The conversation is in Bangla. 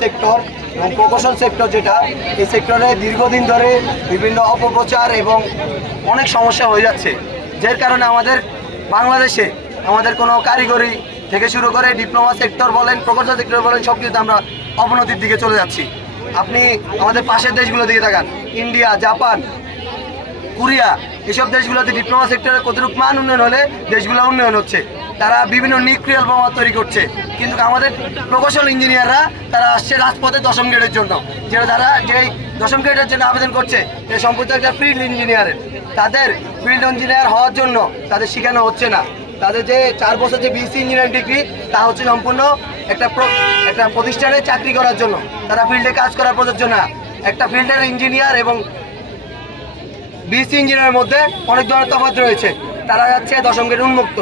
সেক্টর এবং প্রকৌশল সেক্টর যেটা, এই সেক্টরে দীর্ঘদিন ধরে বিভিন্ন অপপ্রচার এবং অনেক সমস্যা হয়ে যাচ্ছে। যার কারণে আমাদের বাংলাদেশে আমাদের কোনো কারিগরি থেকে শুরু করে ডিপ্লোমা সেক্টর বলেন, প্রকৌশল সেক্টর বলেন, সব কিছুতে আমরা অবনতির দিকে চলে যাচ্ছি। আপনি আমাদের পাশের দেশগুলো দিকে তাকান, ইন্ডিয়া, জাপান, কোরিয়া, এসব দেশগুলোতে ডিপ্লোমা সেক্টরে কতটুকু মান উন্নয়ন হলে দেশগুলো উন্নয়ন হচ্ছে? তারা বিভিন্ন নিউক্লিয়ার বোমা তৈরি করছে। কিন্তু আমাদের প্রকৌশল ইঞ্জিনিয়াররা তারা আসছে রাজপথে দশম গ্রেডের জন্য। যেটা তারা যেই দশম গ্রেডের জন্য আবেদন করছে যে সম্পূর্ণ একটা ফিল্ড ইঞ্জিনিয়ারের তাদের ফিল্ড ইঞ্জিনিয়ার হওয়ার জন্য তাদের শেখানো হচ্ছে না। তাদের যে চার বছর যে বিসি ইঞ্জিনিয়ারিং ডিগ্রি তা হচ্ছে সম্পূর্ণ একটা একটা প্রতিষ্ঠানে চাকরি করার জন্য। তারা ফিল্ডে কাজ করার প্রযোজ্য না। একটা ফিল্ডের ইঞ্জিনিয়ার এবং বিসি ইঞ্জিনিয়ারের মধ্যে অনেক ধরনের তফাৎ রয়েছে। তারা যাচ্ছে দশম গ্রেড উন্মুক্ত।